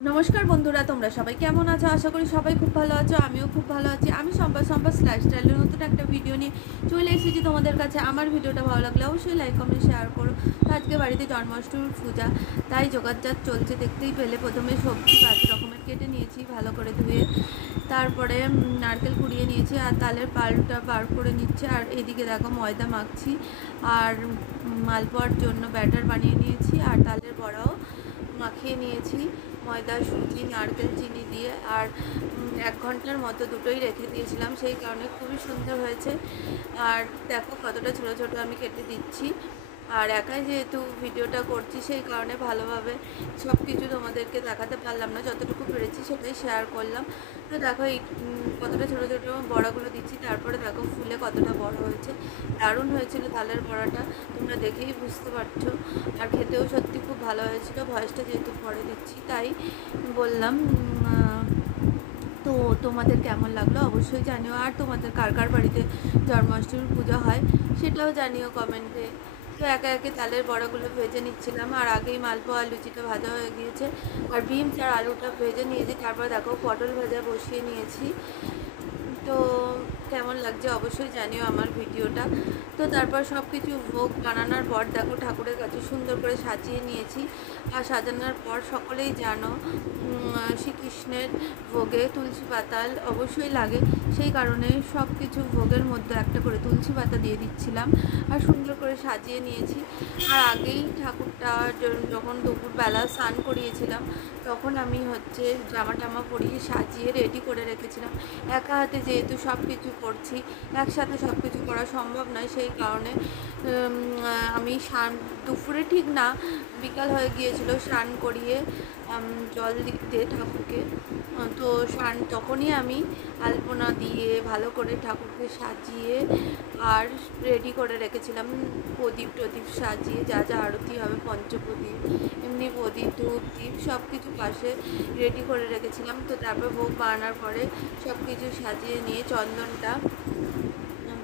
নমস্কার বন্ধুরা, তোমরা সবাই কেমন আছো? আশা করি সবাই খুব ভালো আছো। আমিও খুব ভালো আছি। আমি সম্পাস লাইফস্টাইলের নতুন একটা ভিডিও নিয়ে চলে এসেছি তোমাদের কাছে। আমার ভিডিওটা ভালো লাগলে অবশ্যই লাইক কমেন্ট শেয়ার করো। তো আজকে বাড়িতে জন্মাষ্টমীর পূজা, তাই জোগাড়জাত চলছে। দেখতেই পেলে প্রথমে সবজি 5 রকমের কেটে নিয়েছি ভালো করে ধুয়ে। তারপরে নারকেল কুড়িয়ে নিয়েছি আর তালের পালটা বার করে নিচ্ছে। আর এদিকে দেখো ময়দা মাখছি আর মালপোয়ার জন্য ব্যাটার বানিয়ে নিয়েছি আর তালের বড়াও মাখিয়ে নিয়েছি ময়দা, সুজি, নারকেল, চিনি দিয়ে। আর 1 ঘন্টার মতো দুটোই রেখে দিয়েছিলাম, সেই কারণে খুবই সুন্দর হয়েছে। আর দেখো কতটা ছোটো ছোটো আমি কেটে দিচ্ছি। আর একাই যেহেতু ভিডিওটা করছি, সেই কারণে ভালোভাবে সব কিছু তোমাদেরকে দেখাতে পারলাম না, যতটুকু পেরেছি সেটাই শেয়ার করলাম। তো দেখো এই কতটা ছোটো ছোটো বড়াগুলো দিচ্ছি, তারপরে দেখো ফুলে কতটা বড় হয়েছে। দারুণ হয়েছিল তালের বড়াটা, তোমরা দেখেই বুঝতে পারছো। আর খেতেও সত্যি খুব ভালো হয়েছিল। ভয়েসটা যেহেতু পরে দিচ্ছি তাই বললাম। তো তোমাদের কেমন লাগলো অবশ্যই জানিও। আর তোমাদের কার কার বাড়িতে জন্মাষ্টমীর পূজা হয় সেটাও জানিও কমেন্টে। তো একে একে তালের বড়াগুলো ভেজে নিচ্ছিলাম, আর আগেই মালপোয়া আর লুচিটা ভাজা হয়ে গিয়েছে। আর বিনস আর আলুটা ভেজে নিয়েছি, তারপর দেখো পটল ভাজা বসিয়ে নিয়েছি। তো কেমন লাগছে অবশ্যই জানিও আমার ভিডিওটা। তো তারপর সব কিছু ভোগ বানানোর পর দেখো ঠাকুরের কাছে সুন্দর করে সাজিয়ে নিয়েছি। আর সাজানোর পর সকলেই জানো শ্রীকৃষ্ণের ভোগে তুলসী পাতা অবশ্যই লাগে, সেই কারণে সব কিছু ভোগের মধ্যে একটা করে তুলসী পাতা দিয়ে দিচ্ছিলাম আর সুন্দর করে সাজিয়ে নিয়েছি। আর আগেই ঠাকুরটা যখন দুপুরবেলা স্নান করিয়েছিলাম, তখন আমি জামা টামা পরিয়ে সাজিয়ে রেডি করে রেখেছিলাম। একা হাতে যেহেতু সব কিছু করছি, একসাথে সব কিছু করা সম্ভব নয়, সেই কারণে আমি দুপুরে ঠিক না, বিকাল হয়ে গিয়েছিল স্নান করিয়ে জল দিতে ঠাকুরকে। তো তখনই আমি আলপনা দিয়ে ভালো করে ঠাকুরকে সাজিয়ে আর রেডি করে রেখেছিলাম। প্রদীপ টদীপ সাজিয়ে যা যা আরতি হবে, পঞ্চপ্রদীপ, এমনি প্রদীপ, ধূপ, দ্বীপ সব কিছু পাশে রেডি করে রেখেছিলাম। তো তারপর ভোগ বানানোর পরে সব কিছু সাজিয়ে নিয়ে চন্দনটা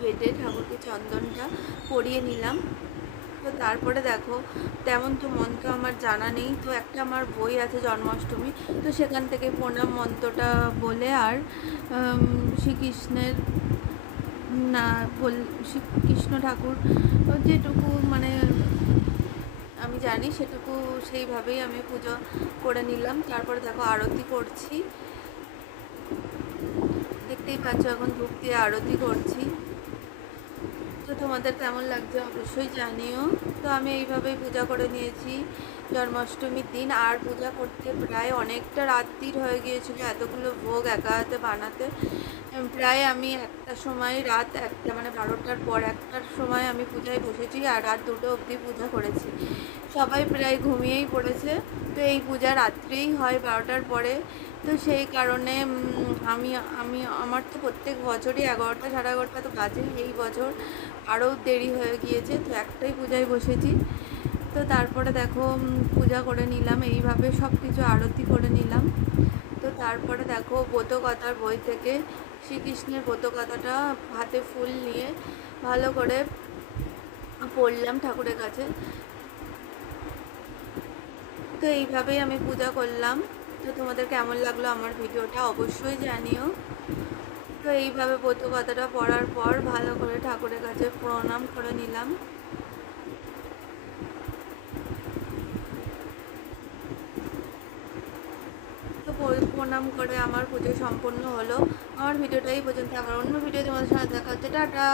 বেটে ঠাকুরকে চন্দনটা পরিয়ে নিলাম। তো তারপরে দেখো তেমন তো মন্ত্র আমার জানা নেই, তো একটা আমার বই আছে জন্মাষ্টমী, তো সেখান থেকে প্রণাম মন্ত্রটা বলে আর শ্রীকৃষ্ণের না শ্রীকৃষ্ণ ঠাকুর যেটুকু মানে আমি জানি সেটুকু সেইভাবেই আমি পুজো করে নিলাম। তারপরে দেখো আরতি করছি, দেখতেই পাচ্ছ এখন ধূপ দিয়ে আরতি করছি। তো তোমাদের কেমন লাগছে অবশ্যই জানিও। তো আমি এইভাবেই পূজা করে নিয়েছি জন্মাষ্টমীর দিন। আর পূজা করতে প্রায় অনেকটা রাত্রির হয়ে গিয়েছিল, এতগুলো ভোগ একা হাতে বানাতে। প্রায় আমি একটার সময়, রাত 1টা মানে 12টার পর 1টার সময় আমি পূজায় বসেছি আর রাত 2টো অবধি পূজা করেছি। সবাই প্রায় ঘুমিয়েই পড়েছে। তো এই পূজা রাত্রেই হয় 12টার পরে। তো সেই কারণে আমি আমি আমার তো প্রত্যেক বছরই 11টা 11:30 তো বাজে, এই বছর আরও দেরি হয়ে গিয়েছে। তো একটাই পূজায় বসেছি। তো তারপরে দেখো পূজা করে নিলাম, এইভাবে সব কিছু আরতি করে নিলাম। তো তারপরে দেখো ব্রতকথার বই থেকে শ্রীকৃষ্ণের ব্রতকথাটা হাতে ফুল নিয়ে ভালো করে পড়লাম ঠাকুরের কাছে। তো এইভাবেই আমি পূজা করলাম। তো তোমাদের কেমন লাগলো আমার ভিডিওটা অবশ্যই জানিও। তো এইভাবে ব্রতকথাটা পড়ার পর ভালো করে ঠাকুরের কাছে প্রণাম করে নিলাম। তো প্রণাম করে আমার পুজো সম্পন্ন হলো। আমার ভিডিওটা এই পর্যন্ত, আমার অন্য ভিডিও তোমাদের সাথে দেখা হচ্ছে। টাটা।